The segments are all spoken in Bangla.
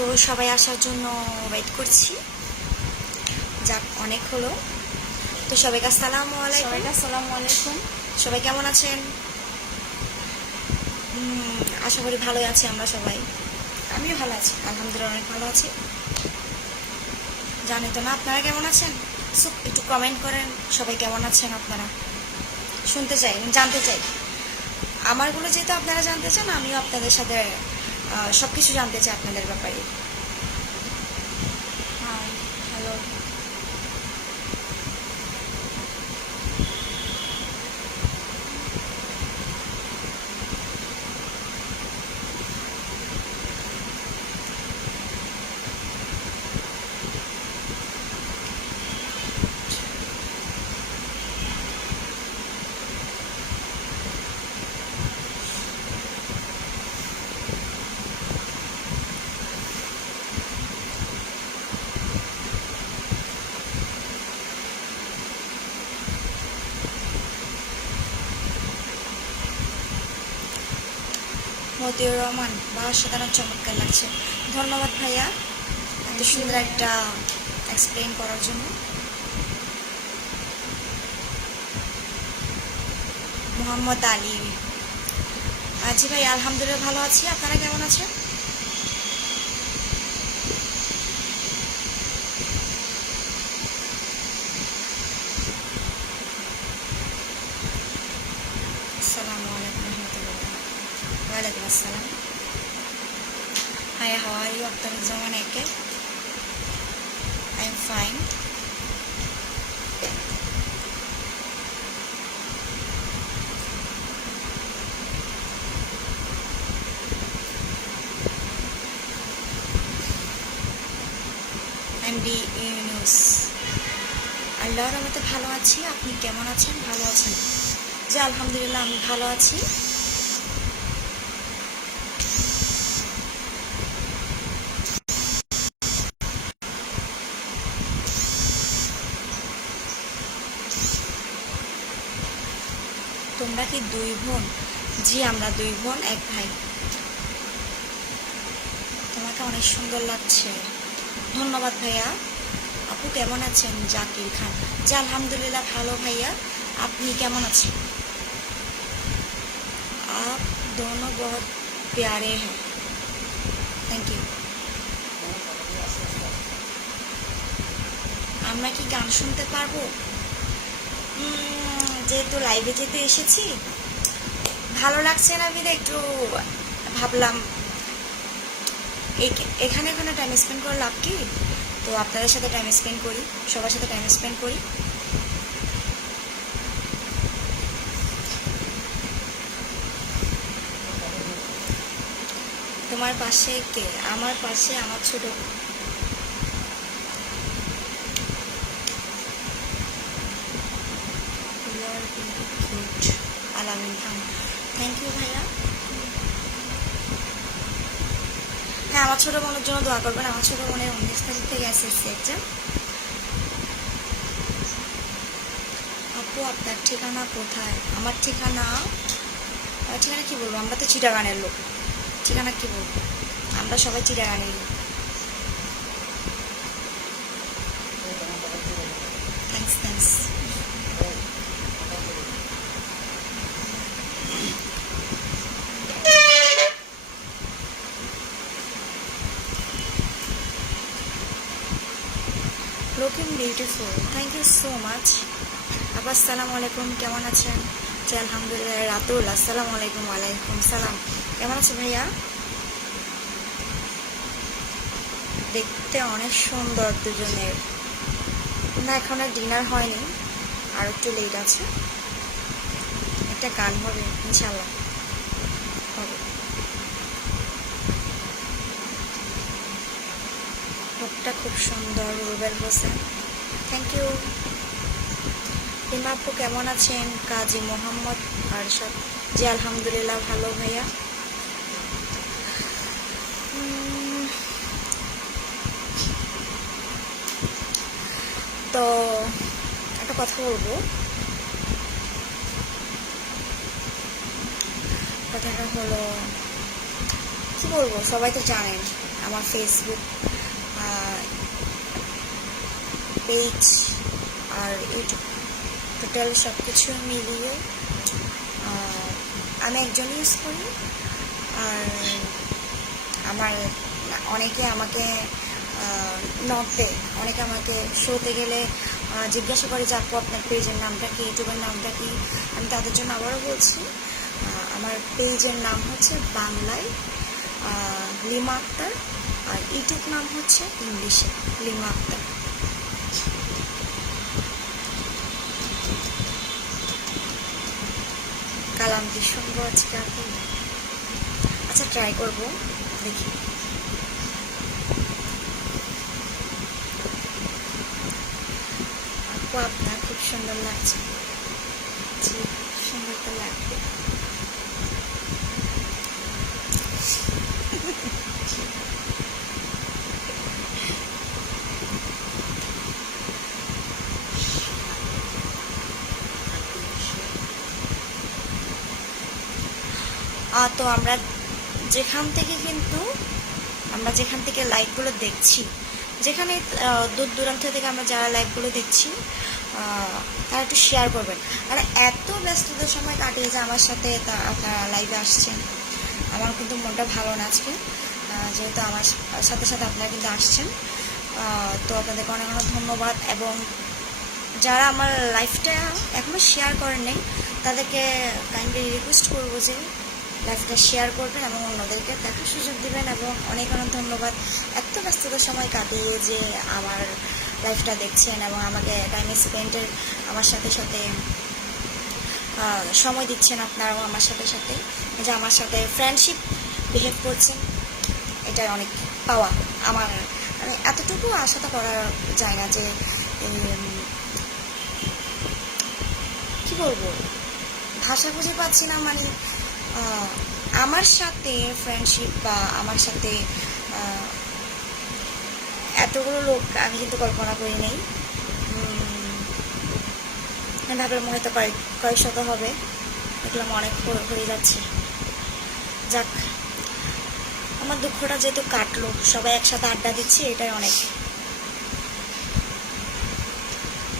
তো সবাই আসার জন্য ওয়েট করছি। যাক, অনেক হলো। তো সবাইকে আসসালামু আলাইকুম। সবাই কেমন আছেন? আশা করি ভালোই আছি আমরা সবাই। আমিও ভালো আছি, আলহামদুলিল্লাহ অনেক ভালো আছি। জানি তো না আপনারা কেমন আছেন, একটু কমেন্ট করেন সবাই কেমন আছেন আপনারা। শুনতে চাই, জানতে চাই। আমারগুলো যেহেতু আপনারা জানতে চান, আমিও আপনাদের সাথে সব কিছু জানতে চাই আপনাদের ব্যাপারে। হ্যালো। মতিউর রহমান, বা সাধারণ চমৎকার লাগছে। ধন্যবাদ ভাইয়া এত সুন্দর একটা এক্সপ্লেইন করার জন্য। মোহাম্মদ আলী, জি ভাই আলহামদুলিল্লাহ ভালো আছি। আপনারা কেমন আছেন? আসসালামু আলাইকুম রহমতুল্লাহ। ওয়ালাইকুম আসসালাম। Hi, how are you? Abdurrahman Eke. I am fine. MD Yunus. আল্লাহর রহমতে ভালো আছি। আপনি কেমন আছেন? ভালো আছেন? জি আলহামদুলিল্লাহ আমি ভালো আছি। তোমরা কি দুই বোন? জি আমরা দুই বোন এক ভাই। তোমাকে অনেক সুন্দর লাগছে। ধন্যবাদ ভাইয়া। আপু কেমন আছেন? জাকির খান, জি আলহামদুলিল্লাহ ভালো ভাইয়া। আপনি কেমন আছেন? आप दोनों बहुत प्यारे हैं। Thank you. আমরা কি গান শুনতে পারবো? যেহেতু লাইভে যেতে এসেছি, ভালো লাগছে না বিধে একটু ভাবলাম এখানে টাইম স্পেন্ড করে লাভ কি, তো আপনাদের সাথে টাইম স্পেন্ড করি, সবার সাথে টাইম স্পেন্ড করি। তোমার পাশে কে? আমার পাশে আমার ছোট আলামিন খান। থ্যাংক ইউ ভাইয়া। হ্যাঁ আমার ছোটো বোনের জন্য দোয়া করবেন। আমার ছোটো বোনের 19 তারিখ থেকে এসএসসি এক্সাম। আপু আপনার ঠিকানা কোথায়? আমার ঠিকানা কি বলবো, আমরা তো চিটাগানের লোক, ঠিকানা কি বলবো, আমরা সবাই চিটাগানের লোক। Thanks. Looking beautiful, thank you so much. আবার আসসালামু আলাইকুম, কেমন আছেন? জি আলহামদুলিল্লাহ। রাতুল, আসসালামু আলাইকুম। ওয়ালাইকুম সালাম। কেমন আছে ভাইয়া? দেখতে অনেক সুন্দর দুজনের। না এখন আর ডিনার হয়নি, আর একটু লেট আছে। একটা গান হবে ইনশাল্লাহ, হবে। মুখটা খুব সুন্দর। Rubel Hossain, thank you. রিমা আপু কেমন আছেন? কাজী মোহাম্মদ আরশাদ, জি আলহামদুলিল্লাহ ভালো ভাইয়া। তো একটা কথা বলবো, কথাটা হলো কি বলবো, সবাই তো জানেন আমার ফেসবুক পেজ আর ইউটিউব টোটাল সব কিছু মিলিয়ে আমি একজন ইউজ করি। আর আমার অনেকে আমাকে নক দেয়, অনেকে আমাকে শোতে গেলে জিজ্ঞাসা করে যে আপু আপনার পেজের নামটা কি, ইউটিউবের নামটা কি। আমি তাদের জন্য আবারও বলছি, আমার পেজের নাম হচ্ছে বাংলায় লিমা আক্তার, আর ইউটিউব নাম হচ্ছে ইংলিশে লিমা আক্তার। কালাম কি শুনবো আজকে আপু? আচ্ছা ট্রাই করবো, দেখি। আপু আপনার খুব সুন্দর লাগছে। জি, সুন্দর তো লাগবে। তো আমরা যেখান থেকে লাইভগুলো দেখছি, যেখানে দূর দূরান্ত থেকে আমরা যারা লাইভগুলো দেখছি, তারা একটু শেয়ার করবেন। আর এত ব্যস্ততার সময় কাটিয়ে যে আমার সাথে আপনারা লাইভে আসছেন, আমার কিন্তু মনটা ভালো না আজকে, যেহেতু আমার সাথে সাথে আপনারা কিন্তু আসছেন। তো আপনাদেরকে অনেক অনেক ধন্যবাদ। এবং যারা আমার লাইভটা এখনও শেয়ার করেন নাই, তাদেরকে কাইন্ডলি রিকোয়েস্ট করবো যে লাইভটা শেয়ার করবেন এবং অন্যদেরকে দেখার সুযোগ দেবেন। এবং অনেক অনেক ধন্যবাদ এত ব্যস্ততার সময় কাটিয়ে যে আমার লাইভটা দেখছেন এবং আমাকে টাইম স্পেন্ডের আমার সাথে সাথে সময় দিচ্ছেন আপনারাও আমার সাথে সাথে, যে আমার সাথে ফ্রেন্ডশিপ বিহেভ করছেন, এটাই অনেক পাওয়া আমার। মানে এতটুকু আশা তো করা যায় না যে কি বলবো, ভাষা খুঁজে পাচ্ছি না। মানে আমার সাথে ফ্রেন্ডশিপ বা আমার সাথে এতগুলো লোক আমি কিন্তু কল্পনা করি নেই। ভাবলাম হয়তো কয়েক শত হবে, দেখলাম অনেক হয়ে যাচ্ছে। যাক, আমার দুঃখটা যেহেতু কাটলো, সবাই একসাথে আড্ডা দিচ্ছি, এটাই অনেক।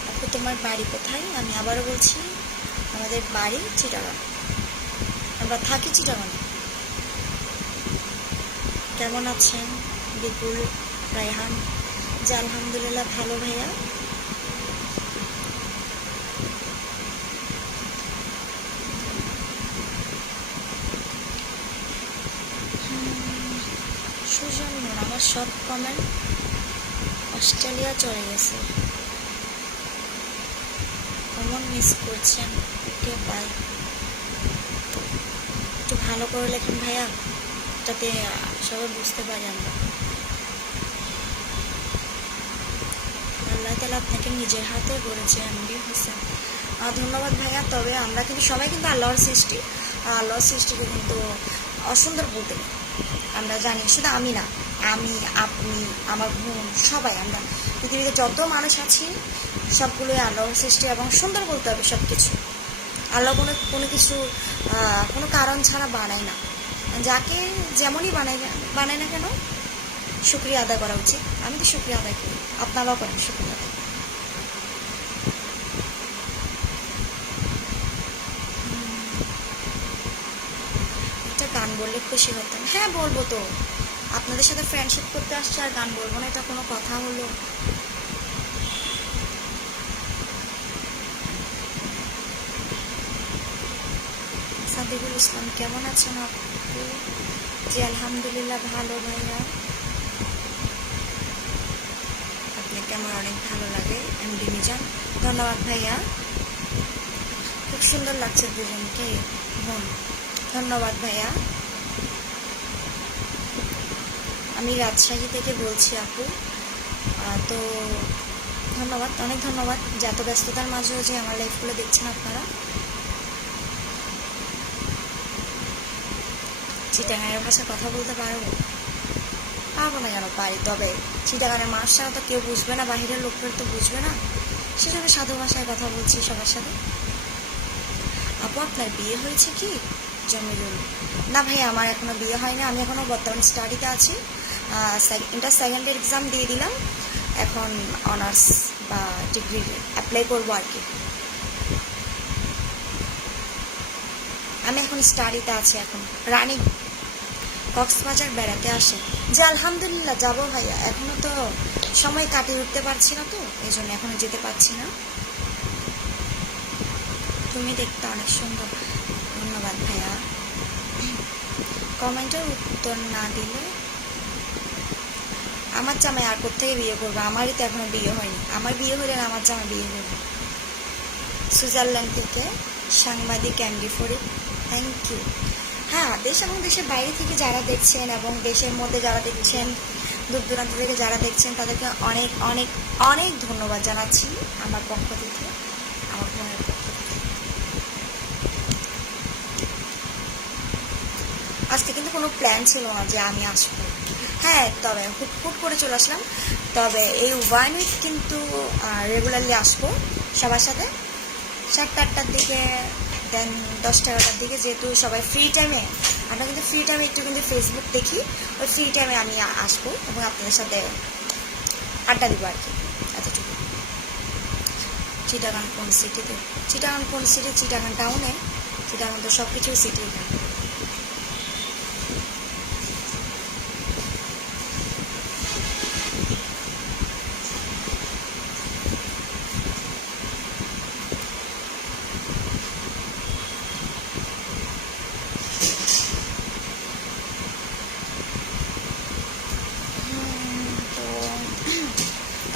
আপু তোমার বাড়ি কোথায়? আমি আবারও বলছি, আমাদের বাড়ি চিটাগাং, আমরা থাকি চিটাগাং। কেমন আছেন বিপুল রায়হান? যে আলহামদুলিল্লাহ ভালো ভাইয়া। সুজন নূর, আমার সব কমেন্ট অস্ট্রেলিয়া চলে গেছে, কমন মিস করছেন। Okay bye. একটু ভালো করে লেখেন ভাইয়া, যাতে সবাই বুঝতে পারি আমরা। আল্লাহ তাআলা আপনাকে নিজের হাতে গড়েছে। এমডি হোসেন, ধন্যবাদ ভাইয়া। তবে আমরা কিন্তু সবাই কিন্তু আল্লাহর সৃষ্টি, আল্লাহর সৃষ্টিকে কিন্তু অসুন্দর বলতে নেই, আমরা জানি। শুধু আমি না, আমি, আপনি, আমার বোন, সবাই, আমরা পৃথিবীতে যত মানুষ আছি সবগুলোই আল্লাহর সৃষ্টি এবং সুন্দর বলতে হবে সব কিছু। আল্লাহ কোনো কিছু কোনো কারণ ছাড়া বানায় না, যাকে যেমনই বানায় না কেন শুকরিয়া আদায় করা উচিত। আমি তো শুকরিয়া আদায় করি, আপনারাও করেন শুকরিয়া আদায়। একটা গান বললে খুশি হতাম। হ্যাঁ বলবো তো, আপনাদের সাথে ফ্রেন্ডশিপ করতে আসছে আর গান বলবো না, এটা কোনো কথা হলো? সাদিকুল ইসলাম, কেমন আছেন আপু? জি আলহামদুলিল্লাহ ভালো ভাইয়া। আপনাকে আমার অনেক ভালো লাগে। এমডি মিজান, ধন্যবাদ ভাইয়া, খুব সুন্দর লাগছে দুজনকে। বোন, ধন্যবাদ ভাইয়া। আমি রাজশাহী থেকে বলছি আপু। তো ধন্যবাদ, অনেক ধন্যবাদ যে এত ব্যস্ততার মাঝেও যে আমার লাইফগুলো দেখছেন আপনারা। চিটাগাঁয়ের ভাষায় কথা বলতে পারবো? পারবো না কেন, পারি। তবে চিটাগাঁয়ের মানুষ ছাড়া তো কেউ বুঝবে না, বাহিরের লোকের তো বুঝবে না, সেজন্য সাধু ভাষায় কথা বলছি সবার সাথে। আপু আপনার বিয়ে হয়েছে কি? জমিরুল, না ভাই আমার এখনো বিয়ে হয়নি, আমি এখনো বর্তমান স্টাডিতে আছি। ইন্টার সেকেন্ড ইয়ার এক্সাম দিয়ে দিলাম, এখন অনার্স বা ডিগ্রি অ্যাপ্লাই করবো আর কি। আমি এখন স্টাডিতে আছি, এখন রানিং কক্সবাজার বেড়াতে আসে যে আলহামদুলিল্লাহ যাবো ভাইয়া, এখনো তো সময় কাটিয়ে উঠতে পারছি না, তো এই জন্য এখনো যেতে পারছি না। তুমি দেখতে অনেক সুন্দর, ধন্যবাদ ভাইয়া। কমেন্টের উত্তর না দিলে আমার জামাই আর কোথেকে বিয়ে করবো? আমারই তো এখনো বিয়ে হয়নি, আমার বিয়ে হলে আমার জামাই বিয়ে করবো। সুইজারল্যান্ড থেকে সাংবাদিক ক্যান্ডি ফরিদ, থ্যাংক ইউ। হ্যাঁ, দেশ এবং দেশের বাইরে থেকে যারা দেখছেন এবং দেশের মধ্যে যারা দেখছেন, দূর দূরান্ত থেকে যারা দেখছেন, তাদেরকে অনেক অনেক অনেক ধন্যবাদ জানাচ্ছি আমার পক্ষ থেকে, আমার বোনের পক্ষ থেকে। আজকে কিন্তু কোনো প্ল্যান ছিল না যে আমি আসবো, হ্যাঁ তবে হুট করে চলে আসলাম। তবে এই 1 উইক কিন্তু রেগুলারলি আসবো সবার সাথে, 7টা-8টার দিকে, দেন 10টা-11টার দিকে, যেহেতু সবাই ফ্রি টাইমে, আমরা কিন্তু ফ্রি টাইমে একটু কিন্তু ফেসবুক দেখি, ওই ফ্রি টাইমে আমি আসবো এবং আপনাদের সাথে আড্ডা দিব আর কি, এতটুকু। চিটাগাং কোন সিটিতে? চিটাগাং কোন সিটি? চিটাগাং টাউনে, চিটাগাং তো সব কিছুই সিটি।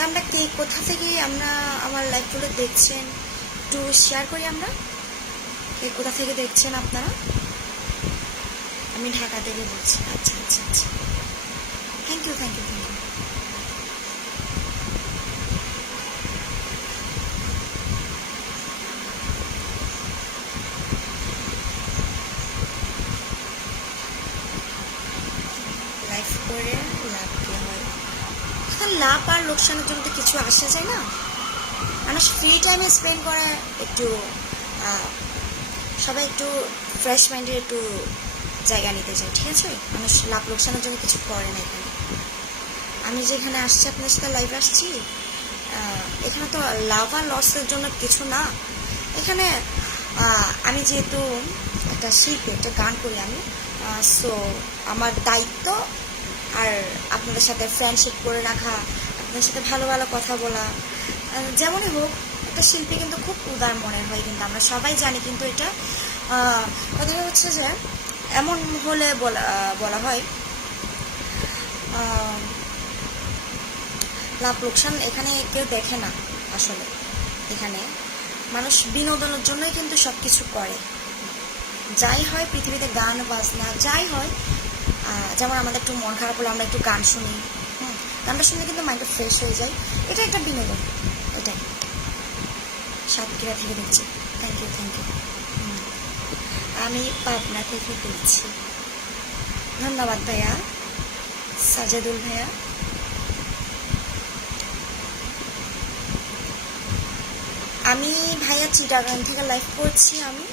আমরা কে কোথা থেকে আমরা আমার লাইভগুলো দেখছেন একটু শেয়ার করি, আমরা কে কোথা থেকে দেখছেন আপনারা? আমি ঢাকা থেকে বলছি। আচ্ছা আচ্ছা আচ্ছা, thank you thank you thank you. Live করে লাভ কি হয়? এখন লাভ আর লোকসানের জন্য তো কিছু আসে যায় না, মানুষ ফ্রি টাইমে স্পেন্ড করে একটু, সবাই একটু ফ্রেশ মাইন্ডের একটু জায়গা নিতে চায়, ঠিক আছে? মানুষ লাভ লোকসানের জন্য কিছু করে না এখানে। আমি যেখানে আসছি, আপনার সাথে লাইভ আসছি, এখানে তো লাভ আর লসের জন্য কিছু না। এখানে আমি যেহেতু একটা শিল্পী, একটা গান করি আমি, সো আমার দায়িত্ব আর আপনাদের সাথে ফ্রেন্ডশিপ করে রাখা, আপনাদের সাথে ভালো ভালো কথা বলা, যেমনই হোক একটা শিল্পী কিন্তু খুব উদার মনের হয়, কিন্তু আমরা সবাই জানি। কিন্তু এটা কথা হচ্ছে যে এমন হলে বলা হয় লাভ লোকসান এখানে কেউ দেখে না আসলে। এখানে মানুষ বিনোদনের জন্যই কিন্তু সব কিছু করে, যাই হয় পৃথিবীতে, গান বাজনা যাই হয়, যেমন আমাদের একটু মন খারাপ হলে আমরা একটু গান শুনি, গানটা শুনলে কিন্তু মাইন্ডটা ফ্রেশ হয়ে যায়, এটা একটা বিনোদন। এটাই। সাতক্ষীরা থেকে দেখছি, থ্যাংক ইউ থ্যাংক ইউ। আমি পাবনা থেকে দেখছি, ধন্যবাদ ভাইয়া সাজেদুল ভাইয়া। আমি ভাইয়া চিটাগাং থেকে লাইভ করছি, আমি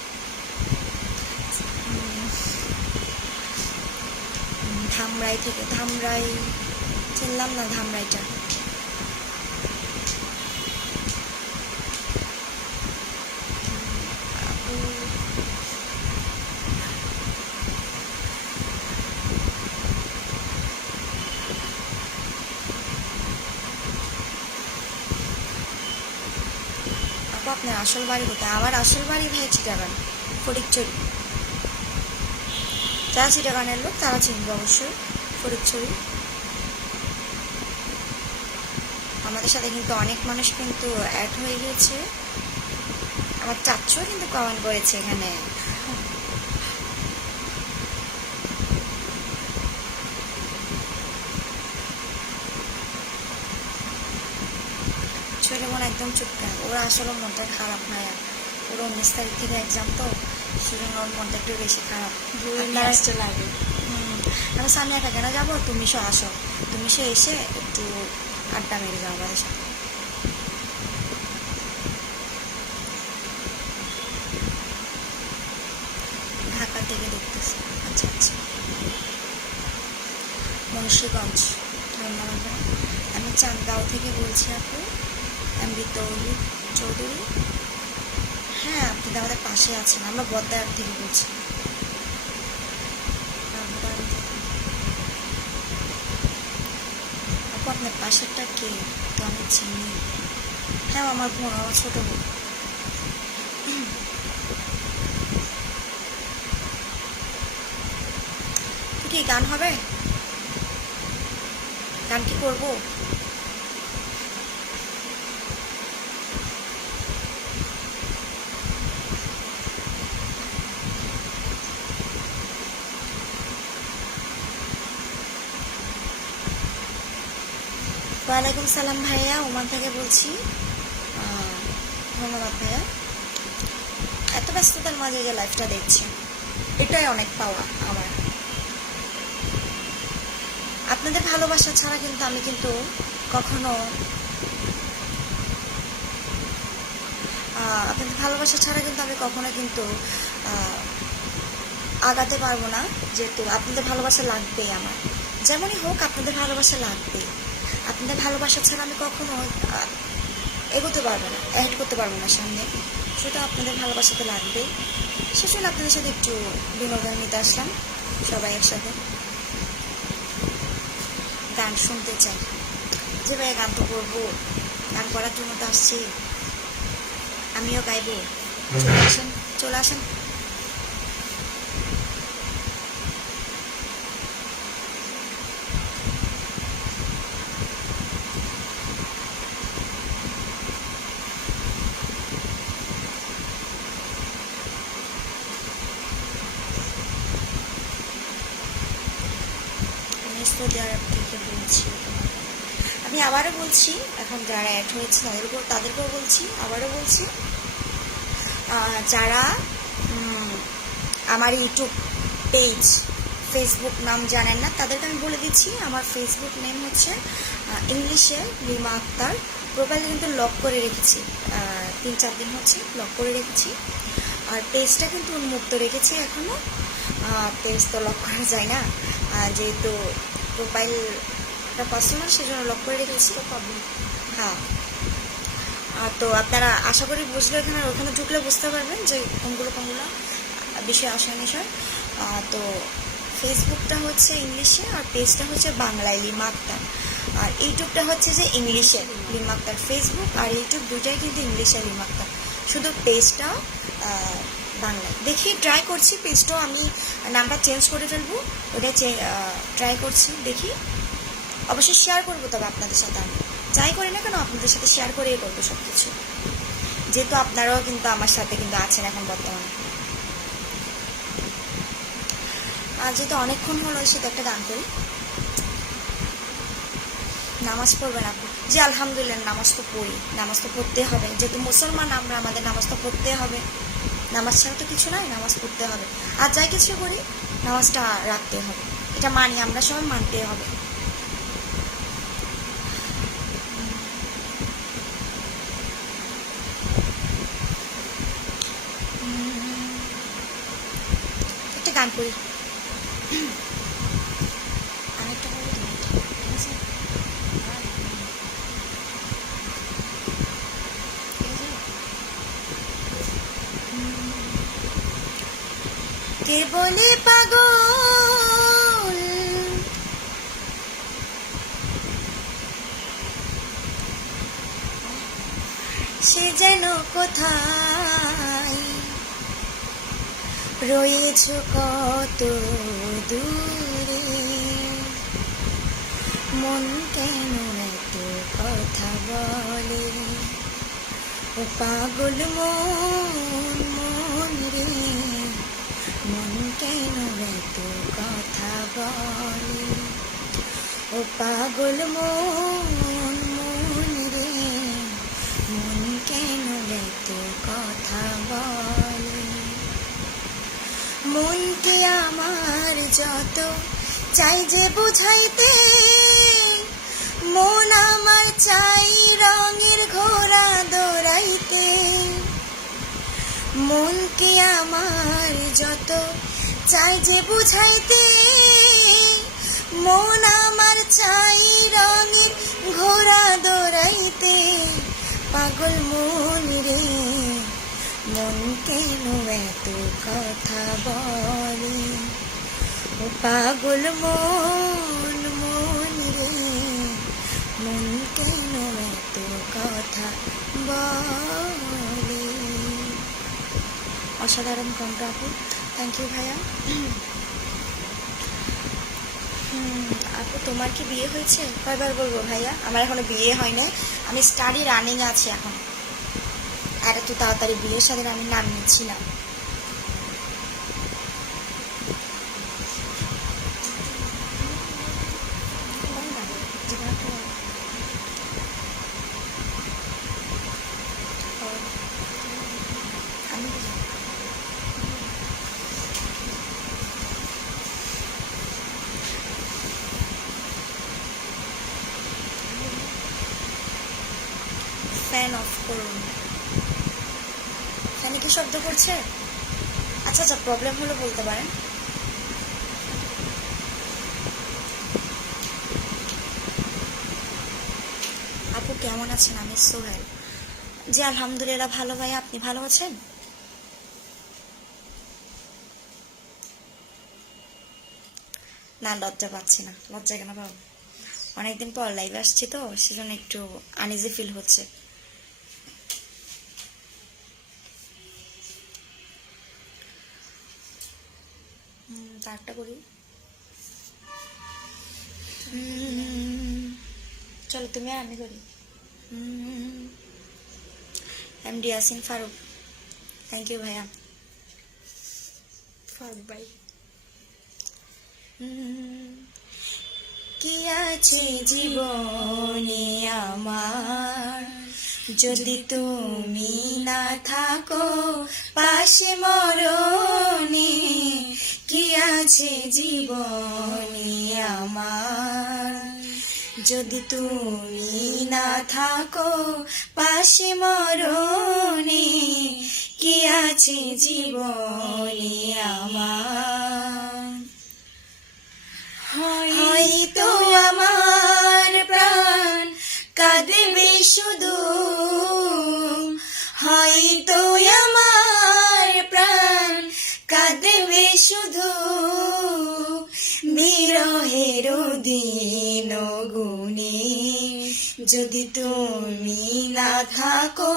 ধামরাই থেকে। ধামরাই চিনলাম না, ধামরাইটা আপনার আসল বাড়ি কোথায়? আমার আসল বাড়ি ভাই চিটাগাং, ফটিকছড়ি। যারা চিটাগানের লোক তারা চিনবে অবশ্যই, ফটিকছড়ি। আমাদের সাথে কিন্তু অনেক মানুষ কিন্তু অ্যাড হয়ে গিয়েছে, আমার চাচ্চুও কিন্তু কমেন্ট করেছে এখানে। ছোট বোন একদম চুপ কেন? ওরা আসলে মনটা খারাপ হয়, ওর 19 তারিখ থেকে এক্সাম, তো সেজন্য ওর মনটা একটু বেশি খারাপ লাগে। আমি সামনে একা কেন যাবো, তুমি সে আসো, তুমি সে এসে একটু আড্ডা মেরে যাও আমাদের সাথে। ঢাকা থেকে দেখতেছি, আচ্ছা আচ্ছা। মুন্সিগঞ্জ। ধন্যবাদ ভাই। আমি চাঁদগাঁও থেকে বলছি আপু। এমবি তৌহিদ চৌধুরী। হ্যাঁ, আপনি তো আমাদের পাশে আছেন। আমরা বদ্দার থেকে বলছি। আপু আপনার পাশেরটা কে? তো আমি চিনি। হ্যাঁ, আমার বোন, আমার ছোট বোন। কি গান হবে? গান কি করবো? ওয়ালাইকুম সালাম ভাইয়া, ওমান থেকে বলছি। ধন্যবাদ ভাইয়া। এত ব্যস্ততার মাঝে যে লাইফটা দেখছি, এটাই অনেক পাওয়া আমার। আপনাদের ভালোবাসা ছাড়া কিন্তু আমি কিন্তু কখনো আপনাদের ভালোবাসা ছাড়া কিন্তু আমি কখনো কিন্তু আগাতে পারবো না। যেহেতু আপনাদের ভালোবাসা লাগবেই আমার, যেমনই হোক আপনাদের ভালোবাসা লাগবেই। আপনাদের ভালোবাসা ছাড়া আমি কখনো এগোতে পারবো না, অ্যাড করতে পারবো না সামনে। সেটা আপনাদের ভালোবাসা তো লাগবেই। সেজন্য আপনাদের সাথে একটু বিনোদন নিতে আসলাম, সবাই একসাথে গান শুনতে চাই। যে ভাই গান তো করবো, গান করার জন্য তো আসছি, আমিও গাইবো। চলে আসেন, চলে আসেন। সৌদি আরব থেকে বলছি। আমি আবারও বলছি, এখন যারা অ্যাড হয়েছে তাদেরকেও বলছি, আবারও বলছি, যারা আমার ইউটিউব পেজ ফেসবুক নাম জানেন না তাদেরকে আমি বলে দিচ্ছি। আমার ফেসবুক নেম হচ্ছে ইংলিশে লিমা আক্তার। প্রোফাইলে কিন্তু লক করে রেখেছি, 3-4 দিন হচ্ছে লক করে রেখেছি। আর পেজটা কিন্তু উন্মুক্ত রেখেছি এখনও। পেজ তো লক করা যায় না, যেহেতু প্রোফাইলটা পার্সোনাল, সেজন্য লক করে রেখেছি। হ্যাঁ, তো আপনারা আশা করি বুঝলে, ওখানে ঢুকলে বুঝতে পারবেন যে কোনগুলো বিষয় আসা বিষয়। তো ফেসবুকটা হচ্ছে ইংলিশে, আর পেজটা হচ্ছে বাংলায় লিমা আক্তার। আর ইউটিউবটা হচ্ছে যে ইংলিশে লিমা আক্তার। ফেসবুক আর ইউটিউব দুইটাই কিন্তু ইংলিশে লিমা আক্তার, শুধু পেজটা বাংলায়। দেখি, ট্রাই করছি, পেজটাও আমি নামটা চেঞ্জ করে ফেলবো, ওটা ট্রাই করছি, দেখি। অবশ্যই শেয়ার করবো, তবে আপনাদের সাথে আমি যাই করি না কেন আপনাদের সাথে শেয়ার করেই করবো সব কিছু, যেহেতু আপনারাও কিন্তু আমার সাথে কিন্তু আছেন এখন বর্তমানে। আর যেহেতু অনেকক্ষণ হলো, সেটা একটা গান করি। নামাজ পড়বেন আপনি? জি আলহামদুলিল্লাহ, নামাজ তো পড়ি, নামাজ তো পড়তে হবে, যেহেতু মুসলমান আমরা, আমাদের নামাজ তো পড়তে হবে। নামাজ ছাড়া তো কিছু নাই, নামাজ পড়তে হবে। আর যাই কিছু করি, নামাজটা রাখতে হবে, এটা মানি, আমরা সবাই মানতে হবে। একটা গান করি, আরেকটা বলি, ঠিক আছে? কে বলে পাগল, সে যেন কোথায় রয়েছ কত দূরে, মন কেন এত কথা বলে, ও পাগল মন, মন রে, মন কেন এত কথা বলে, ও পাগল মন, মন রে, মন কেন এত কথা বলে। মনকে আমার যত চাই যে বুঝাইতে, মন আমার চাই রঙের ঘোড়া দৌড়াইতে, মনকে আমার যত চাই যে বুঝাইতে, মন আমার চাই রঙের ঘোড়া দৌড়াইতে, পাগল মন রে মন কেন এত কথা বলে, ও পাগল মন মন রে মন কেন এত কথা বলে। অসাধারণ কণ্ঠ আপু, থ্যাংক ইউ ভাইয়া। আপু তোমার কি বিয়ে হয়েছে? কয়বার বলবো ভাইয়া, আমার এখনো বিয়ে হয় নাই, আমি স্টাডি রানিং আছে এখন, আর একটু তাড়াতাড়ি বিয়ের সাথে আমি নাম নিচ্ছি না। ফ্যান অফ করুন। ফ্যানে কি শব্দ করছে? আচ্ছা আচ্ছা, প্রবলেম হলো বলতে পারেন। আপু কেমন আছেন? আমি সোহেল। জি আলহামদুলিল্লাহ ভালো ভাই, আপনি ভালো আছেন? না লজ্জা পাচ্ছি না। লজ্জা কেন পাবো? অনেকদিন পর লাইভে আসছি তো, সেজন্য একটু আনইজি ফিল হচ্ছে। তারটা করি। চলো তুমি আর আমি করি। MD Yasin Faruk, thank you ভাইয়া। ফারুক ভাই। কি আছে জীবনে আমার, যদি তুমি না থাকো পাশে মরণে, কি আছে জীবনে আমার, যদি তুমি না থাকো পাশে মরণে, কি আছে জীবনে আমার। হয়তো আমার প্রাণ কাঁদবে শুধু, হয়তো আমার প্রাণ কাঁদবে শুধু, বিরহের দিন গুনে, যদি তুমি না থাকো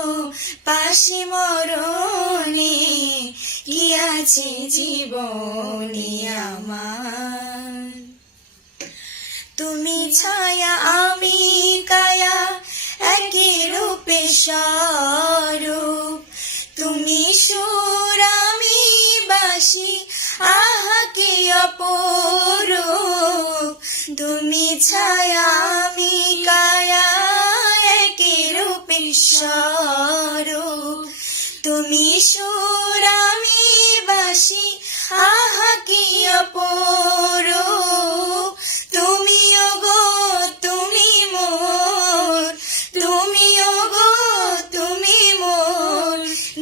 পাশে মরণে, কি আছে জীবনে আমার। তুমি ছায়া আমি কায়া, একই রূপে স্বরূপ, তুমি সুর আমি বাসি, আহা কি অপরূপ, তুমি ছায়া আমি কায়া, একই রূপে স্বরূপ, তুমি সুর আমি বাসি, আহা কি অপরূপ, তুমি ওগো তুমি মোর, তুমি ওগো তুমি মোর,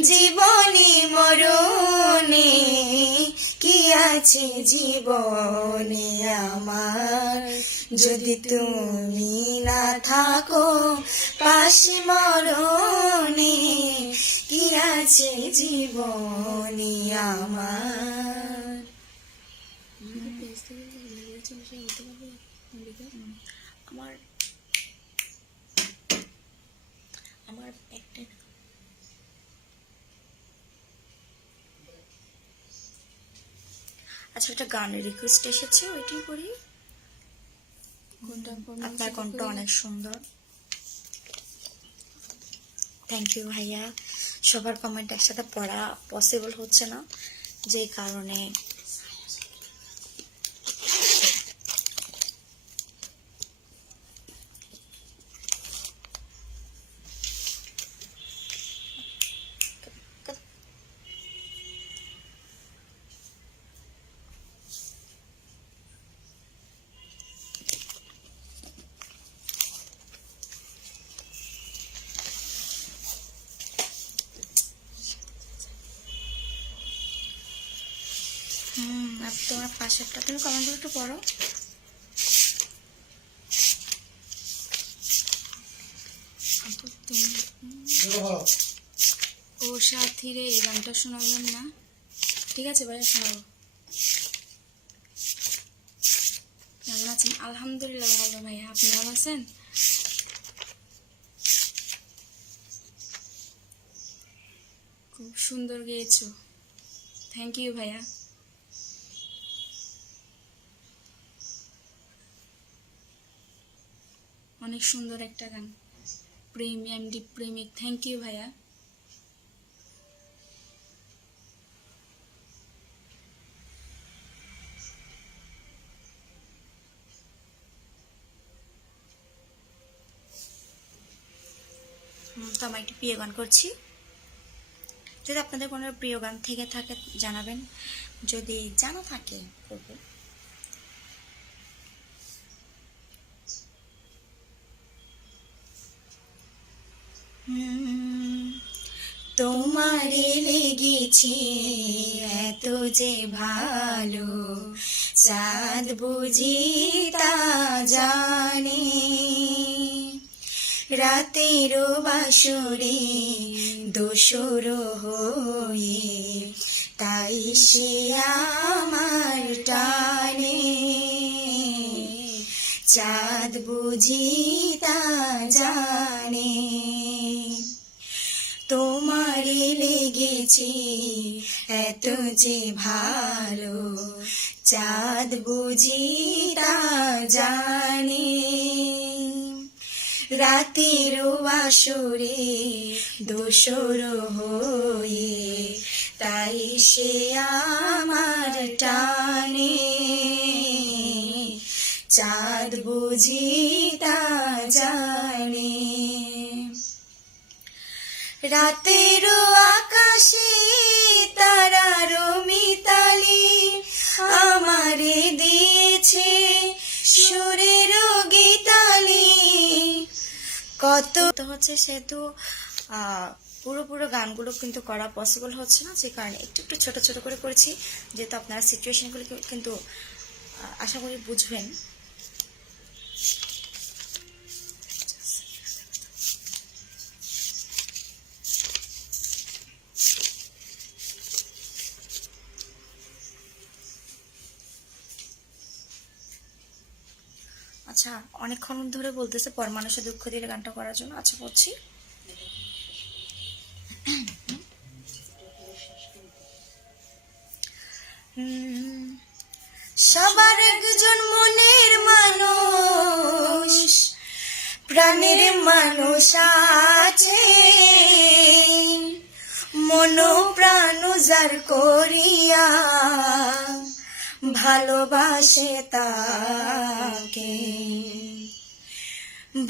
জীবনে মরণে, কি আছে জীবনে আমার, যদি তুমি না থাকো পাশে মরণে, কি আছে জীবনে আমার। আমার আমার একটা আচ্ছা, একটা গানের রিকোয়েস্ট এসেছে, ওইটাই করি। আপনার কণ্ঠ অনেক সুন্দর, থ্যাংক ইউ ভাইয়া। সবার কমেন্ট একসাথে পড়া পসিবল হচ্ছে না, যে কারণে তোমার পাশেরটা তুমি কমেন্টগুলো একটু পড়ো। ও সাথী রে, এই গানটা শোনাবেন না? ঠিক আছে ভাইয়া, শোনাবো। কেমন আছেন? আলহামদুলিল্লাহ ভালো ভাইয়া, আপনি ভালো আছেন? খুব সুন্দর গেয়েছো, থ্যাংক ইউ ভাইয়া। অনেক সুন্দর একটা গান, প্রেম এমডি প্রেমিক, থ্যাংক ইউ ভাইয়া। তো আমার একটি প্রিয় গান করছি, যদি আপনাদের কোনো প্রিয় গান থেকে থাকে জানাবেন, যদি জানা থাকে করব। তোমারে লেগেছে এত যে ভালো, চাঁদ বুঝি তা জানে, রাতের বাসরে দোসর হয়ে তাই সে আমার টানে, চাঁদ বুঝি তা জানে। তোমারে লেগেছে এত যে ভালো, চাঁদ বুঝি তা জানে, রাতের বাসরে দোসর হয়ে তাই সে আমার টানে, চাঁদ বুঝি তা জানে। রাতের আকাশে তারার মিতালি আমারে দিয়েছে সুরের গীতালি। কত হচ্ছে সেহেতু পুরো গানগুলো কিন্তু করা পসিবল হচ্ছে না, যে কারণে একটু একটু ছোট ছোট করে করেছি, যেহেতু আপনারা সিচুয়েশনগুলো কিন্তু আশা করি বুঝবেন। আচ্ছা, অনেকক্ষণ ধরে বলতেছে পর মানুষে দুঃখ দিলে গানটা করার জন্য। আচ্ছা বলছি, সবার একজন মনের মানুষ, প্রাণের মানুষ আছে, মন প্রাণ যার করিয়া ভালোবাসে তাকে,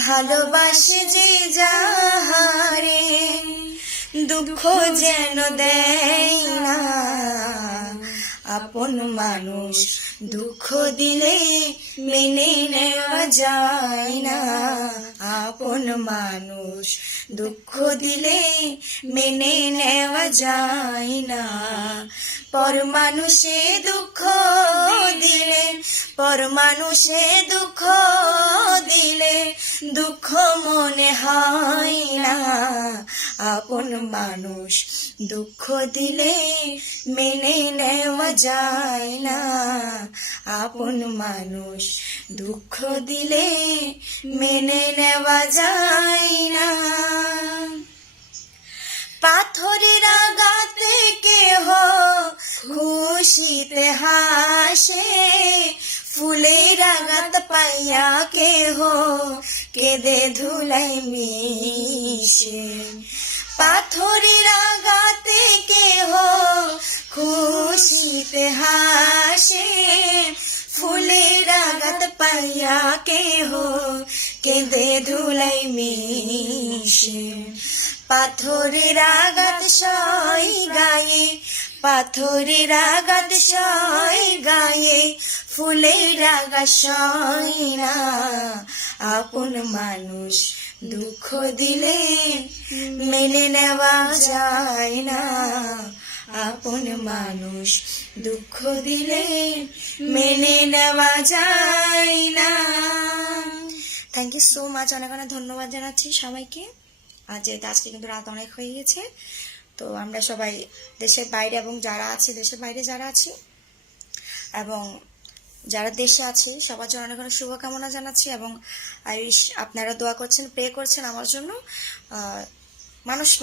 ভালোবাসে যে যাহারে দুঃখ যেন দেয় না, আপন মানুষ দুঃখ দিলে মেনে নেওয়া যায় না, আপন মানুষ দুঃখ দিলে মেনে নেওয়া যায় না, পর মানুষে দুঃখ দিলে, পর মানুষে দুঃখ দিলে দুঃখ মনে হয় না, আপন মানুষ দুঃখ দিলে মেনে নেওয়া যায় না, আপন মানুষ দুঃখ দিলে মেনে নেওয়া যায় না। পাথরের আঘাতে কেহ খুশিতে হাসে, ফুলের আঘাত পাইয়া কেহ কেঁদে ধুলাই মিশে, পাথরের আঘাতে কেহ খুশিতে হাসে, ফুলের আঘাত পাইয়া কেহ কেঁদে ধুলাই মিশে, পাথরের আঘাত সই গায়ে, পাথরের আঘাত সই গায়ে, ফুলের আঘাত সই না, আপন মানুষ দুঃখ দিলে মেনে নেওয়া যায় না, আপন মানুষ দুঃখ দিলে মেনে নেওয়া যায় না। থ্যাংক ইউ সো মাচ, অনেক অনেক ধন্যবাদ জানাচ্ছি সবাইকে। যেহেতু আজকে কিন্তু রাত অনেক হয়ে গেছে। তো আমরা সবাই দেশের বাইরে এবং যারা আছে দেশের বাইরে যারা আছি এবং যারা দেশে আছে সবার জন্য অনেক অনেক শুভকামনা জানাচ্ছি। এবং আপনারা দোয়া করছেন, প্রে করছেন আমার জন্য।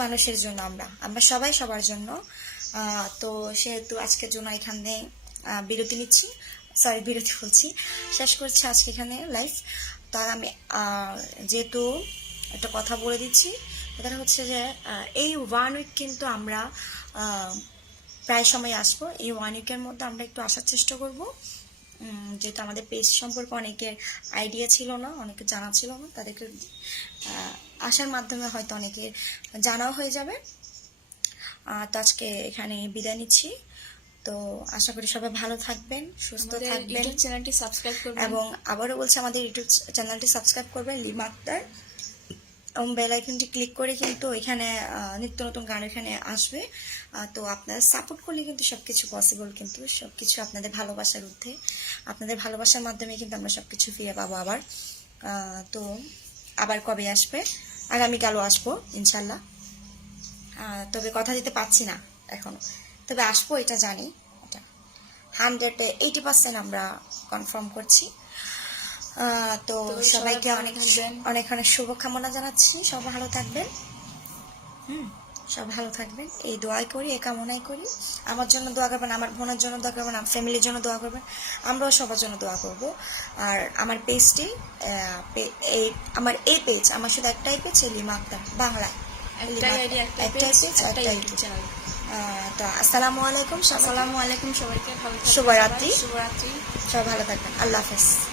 মানুষের জন্য আমরা সবাই সবার জন্য। তো সেহেতু আজকের জন্য এখানে বিরতি নিচ্ছি, বিরতি বলছি, শেষ করছি আজকে এখানে লাইভ। তার আমি যেহেতু একটা কথা বলে দিচ্ছি, এটা হচ্ছে যে এই 1 উইক কিন্তু আমরা প্রায় সময় আসবো। এই 1 উইকের মধ্যে আমরা একটু আসার চেষ্টা করব, যেহেতু আমাদের পেজ সম্পর্কে অনেকের আইডিয়া ছিল না, অনেকে জানা ছিল না, তাদেরকে আসার মাধ্যমে হয়তো অনেকের জানাও হয়ে যাবে। তো আজকে এখানে বিদায় নিচ্ছি। তো আশা করি সবাই ভালো থাকবেন, সুস্থ থাকবেন, চ্যানেলটি সাবস্ক্রাইব করবেন এবং আবারও বলছি আমাদের ইউটিউব চ্যানেলটি সাবস্ক্রাইব করবেন লিমা আক্তার, এবং বেল আইকনটি ক্লিক করে কিন্তু এখানে নিত্য নতুন গান এখানে আসবে। তো আপনারা সাপোর্ট করলে কিন্তু সবকিছু পসিবল, কিন্তু সবকিছু আপনাদের ভালোবাসার ঊর্ধ্বে, আপনাদের ভালোবাসার মাধ্যমে কিন্তু আমরা সবকিছু ফিরে পাবো আবার। তো আবার কবে আসবে? আগামীকালও আসবো ইনশাল্লাহ। তবে কথা দিতে পারছি না এখনো, তবে আসবো এটা জানি, এটা 180% আমরা কনফার্ম করছি। তো সবাইকে অনেক অনেক অনেক শুভকামনা জানাচ্ছি। সব ভালো থাকবেন, সব ভালো থাকবেন, এই দোয়াই করি, এই কামনাই করি। আমার জন্য দোয়া করবেন, আমার বোনের জন্য দোয়া করবেন, আমার ফ্যামিলির জন্য দোয়া করবেন, আমরাও সবার জন্য দোয়া করব। আর আমার পেজটি আমার এই পেজ, আমার শুধু একটাই পেজ, লিমা আক্তার বাংলায়, তো আসসালামু আলাইকুম, আসসালামু আলাইকুম সবাইকে, শুভরাত্রি, শুভরাত্রি। সবাই ভালো থাকবেন, আল্লাহ হাফেজ।